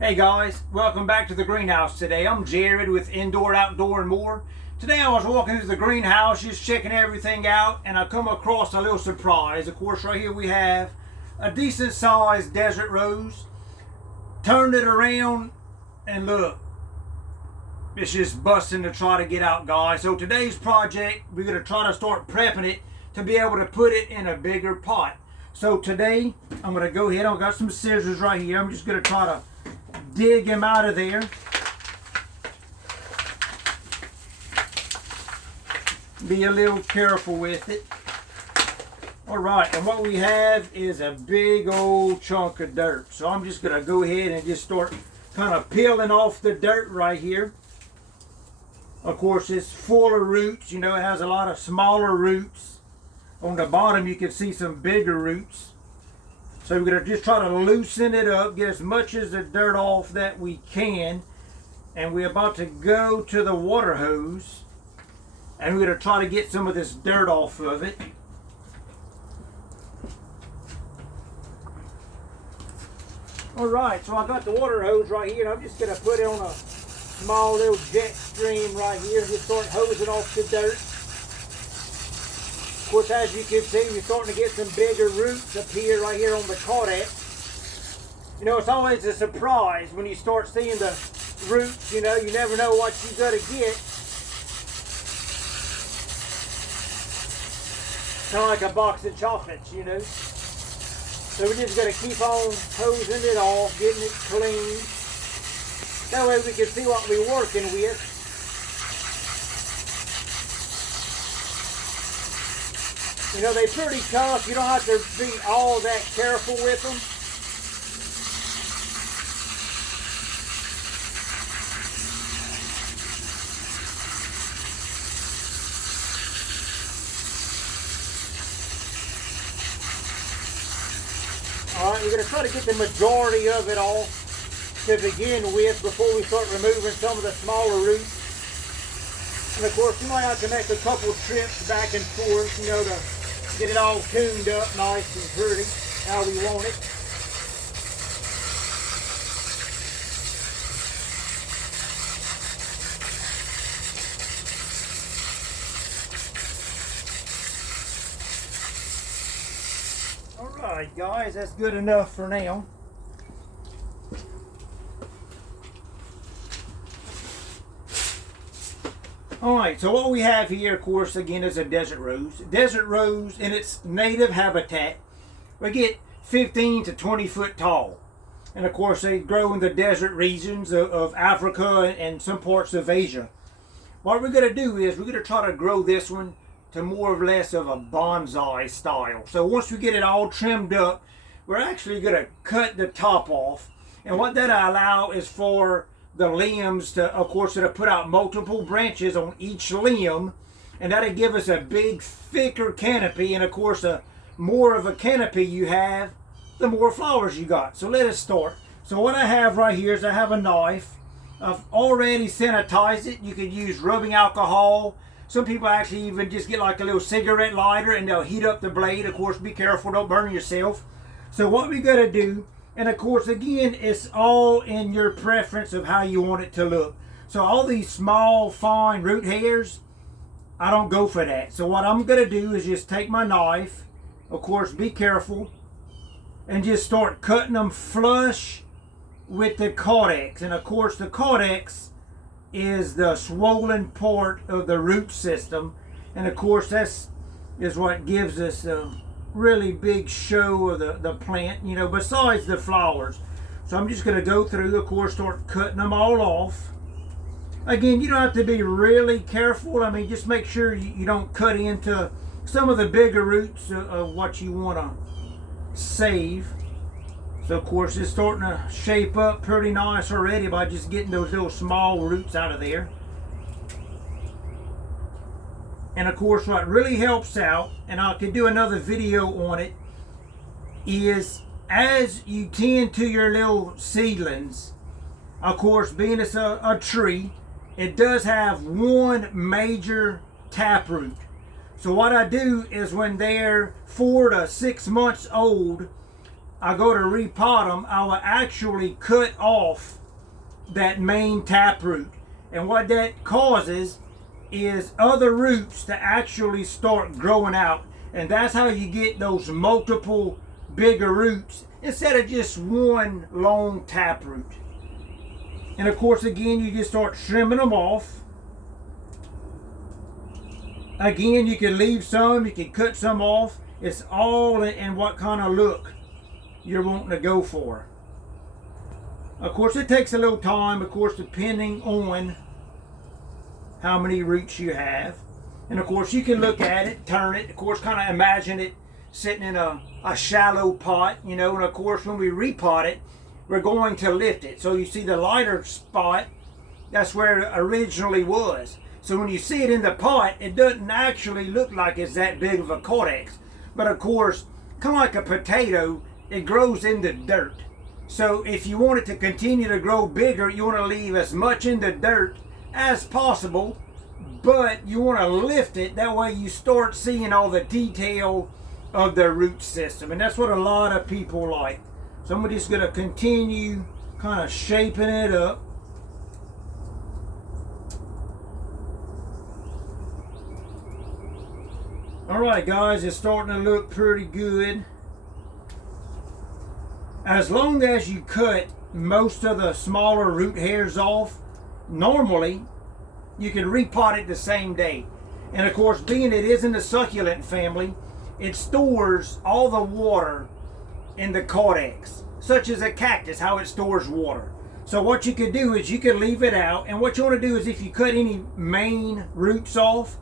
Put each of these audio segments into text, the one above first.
Hey guys, welcome back to the greenhouse today. I'm Jared with Indoor, Outdoor, and More. Today I was walking through the greenhouse just checking everything out, and I come across a little surprise. Of course, right here we have a decent sized desert rose. Turned it around and look, it's just busting to try to get out, guys. So today's project, we're going to try to start prepping it to be able to put it in a bigger pot. So today I'm going to go ahead, I've got some scissors right here. I'm just going to try to dig him out of there. Be a little careful with it. Alright, and what we have is a big old chunk of dirt. So I'm just going to go ahead and just start kind of peeling off the dirt right here. Of course, it's full of roots. You know, it has a lot of smaller roots. On the bottom you can see some bigger roots. So we're going to just try to loosen it up, get as much of the dirt off that we can. And we're about to go to the water hose. And we're going to try to get some of this dirt off of it. Alright, so I got the water hose right here. I'm just going to put it on a small little jet stream right here and just start hosing off the dirt. Of course, as you can see, we're starting to get some bigger roots up here, right here on the cortex. You know, it's always a surprise when you start seeing the roots. You know, you never know what you're going to get. Kind of like a box of chocolates, you know. So we're just going to keep on hosing it off, getting it clean. That way we can see what we're working with. You know, they're pretty tough. You don't have to be all that careful with them. Alright, we're going to try to get the majority of it off to begin with before we start removing some of the smaller roots. And of course, you might have to make a couple trips back and forth, you know, to get it all tuned up nice and pretty, how we want it. Alright guys, that's good enough for now. Alright, so what we have here, of course, again, is a desert rose. Desert rose, in its native habitat, we get 15 to 20 foot tall. And of course, they grow in the desert regions of Africa and some parts of Asia. What we're going to do is we're going to try to grow this one to more or less of a bonsai style. So once we get it all trimmed up, we're actually going to cut the top off. And what that'll allow is for the limbs to, of course, it'll put out multiple branches on each limb, and that'll give us a big, thicker canopy. And of course, the more of a canopy you have, the more flowers you got. So let us start. So what I have right here is I have a knife. I've already sanitized it. You can use rubbing alcohol. Some people actually even just get like a little cigarette lighter and they'll heat up the blade. Of course, be careful, don't burn yourself. So what we're going to do, and of course, again, it's all in your preference of how you want it to look. So all these small, fine root hairs, I don't go for that. So what I'm going to do is just take my knife, of course, be careful, and just start cutting them flush with the cortex. And of course, the cortex is the swollen part of the root system. And of course, that's is what gives us really big show of the plant, you know, besides the flowers. So I'm just going to go through, of course, start cutting them all off. Again, you don't have to be really careful. I mean, just make sure you don't cut into some of the bigger roots of what you want to save. So of course it's starting to shape up pretty nice already by just getting those little small roots out of there. And of course, what really helps out, and I can do another video on it, is as you tend to your little seedlings, of course, being it's a tree, it does have one major taproot. So what I do is when they're 4 to 6 months old, I go to repot them, I will actually cut off that main taproot. And what that causes is other roots to actually start growing out. And that's how you get those multiple bigger roots instead of just one long taproot. And of course, again, you just start trimming them off. Again, you can leave some, you can cut some off. It's all in what kind of look you're wanting to go for. Of course, it takes a little time, of course, depending on how many roots you have. And of course, you can look at it, turn it, of course, kind of imagine it sitting in a shallow pot, you know, and of course, when we repot it, we're going to lift it. So you see the lighter spot, that's where it originally was. So when you see it in the pot, it doesn't actually look like it's that big of a cortex. But of course, kind of like a potato, it grows in the dirt. So if you want it to continue to grow bigger, you want to leave as much in the dirt as possible, but you want to lift it. That way you start seeing all the detail of the root system. And that's what a lot of people like. So I'm just going to continue kind of shaping it up. Alright guys, it's starting to look pretty good. As long as you cut most of the smaller root hairs off, normally you can repot it the same day. And of course, being it is in the succulent family, it stores all the water in the cortex, such as a cactus, how it stores water. So what you could do is you could leave it out, and what you want to do is if you cut any main roots off,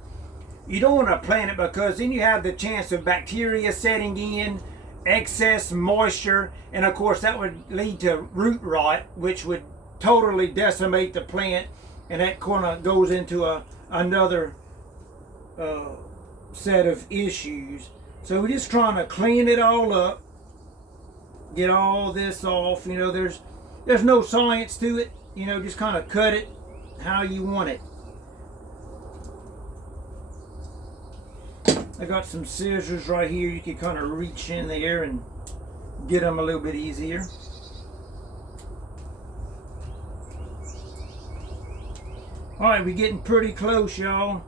you don't want to plant it because then you have the chance of bacteria setting in, excess moisture, and of course that would lead to root rot, which would totally decimate the plant, and that kind of goes into another set of issues. So we're just trying to clean it all up, get all this off. You know, there's no science to it. You know, just kind of cut it how you want it. I got some scissors right here. You can kind of reach in there and get them a little bit easier. Alright, we're getting pretty close, y'all.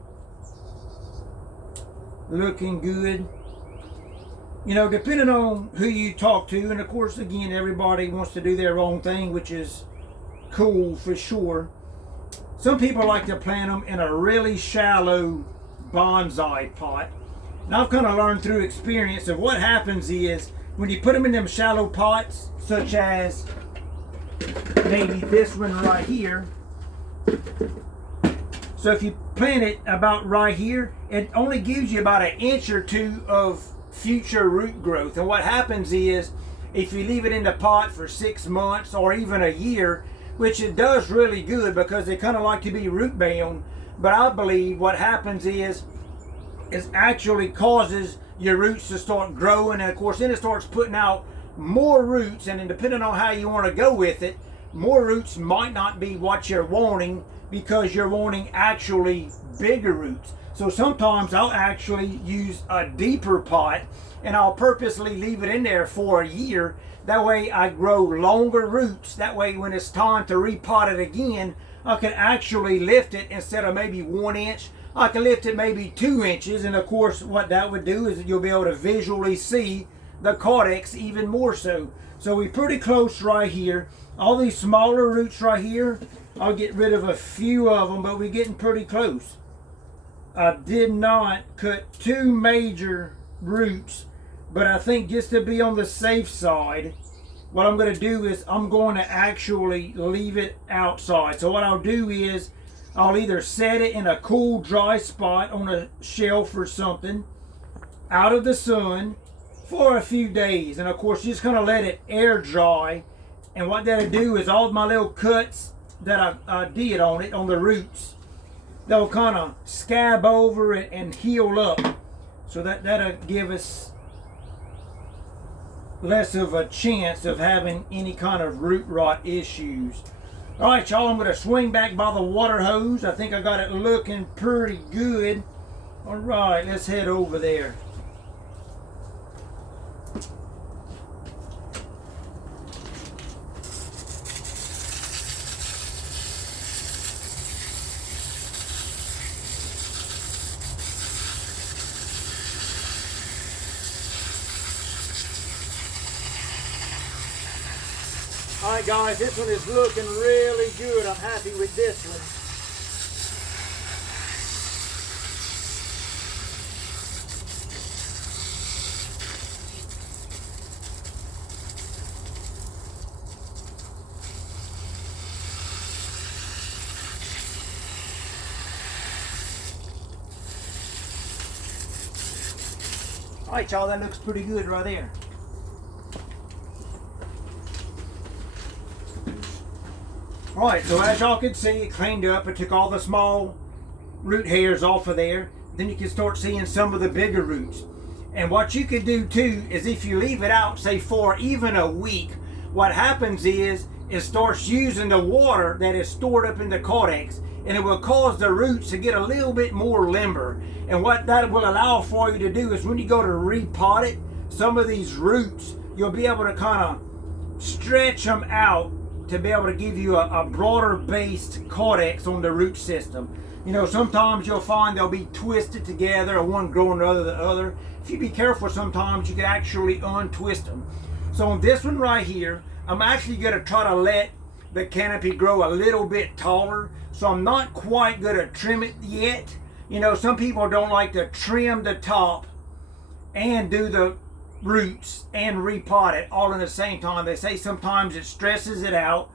Looking good. You know, depending on who you talk to, and of course, again, everybody wants to do their own thing, which is cool for sure. Some people like to plant them in a really shallow bonsai pot. And I've kind of learned through experience of what happens is when you put them in them shallow pots, such as maybe this one right here. So if you plant it about right here, it only gives you about an inch or two of future root growth. And what happens is if you leave it in the pot for 6 months or even a year, which it does really good because they kind of like to be root bound, but I believe what happens is it actually causes your roots to start growing, and of course then it starts putting out more roots, and then depending on how you want to go with it, more roots might not be what you're wanting because you're wanting actually bigger roots. So sometimes I'll actually use a deeper pot and I'll purposely leave it in there for a year. That way I grow longer roots. That way when it's time to repot it again, I can actually lift it instead of maybe 1 inch. I can lift it maybe 2 inches, and of course what that would do is you'll be able to visually see the cortex even more so. So we're pretty close right here. All these smaller roots right here, I'll get rid of a few of them, but we're getting pretty close. I did not cut 2 major roots, but I think just to be on the safe side, what I'm going to do is I'm going to actually leave it outside. So what I'll do is I'll either set it in a cool, dry spot on a shelf or something out of the sun for a few days. And of course, just kind of let it air dry. And what that'll do is all my little cuts that I did on it, on the roots, they'll kind of scab over it and heal up. So that'll give us less of a chance of having any kind of root rot issues. All right, y'all, I'm going to swing back by the water hose. I think I got it looking pretty good. All right, let's head over there. All right, guys, this one is looking really good. I'm happy with this one. All right, y'all, that looks pretty good right there. All right, so as y'all can see, it cleaned up. It took all the small root hairs off of there. Then you can start seeing some of the bigger roots. And what you can do too is if you leave it out, say for even a week, what happens is it starts using the water that is stored up in the cortex, and it will cause the roots to get a little bit more limber. And what that will allow for you to do is when you go to repot it, some of these roots, you'll be able to kind of stretch them out to be able to give you a broader based cortex on the root system. You know, sometimes you'll find they'll be twisted together, or one growing rather than the other. If you be careful, sometimes you can actually untwist them. So on this one right here, I'm actually going to try to let the canopy grow a little bit taller. So I'm not quite going to trim it yet. You know, some people don't like to trim the top and do the roots and repot it all in the same time. They say sometimes it stresses it out.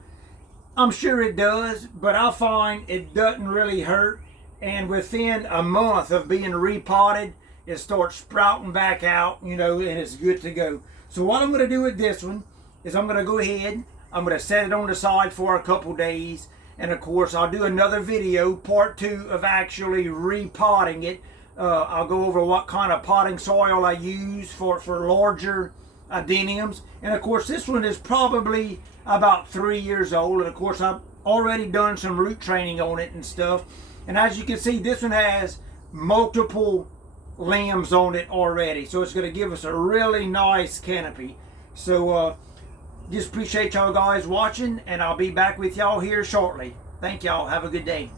I'm sure it does, but I find it doesn't really hurt. And within a month of being repotted, it starts sprouting back out, you know, and it's good to go. So what I'm going to do with this one is I'm going to go ahead, I'm going to set it on the side for a couple days. And of course, I'll do another video, part 2 of actually repotting it. I'll go over what kind of potting soil I use for larger adeniums. And of course, this one is probably about 3 years old. And of course, I've already done some root training on it and stuff. And as you can see, this one has multiple limbs on it already. So it's going to give us a really nice canopy. So just appreciate y'all guys watching, and I'll be back with y'all here shortly. Thank y'all. Have a good day.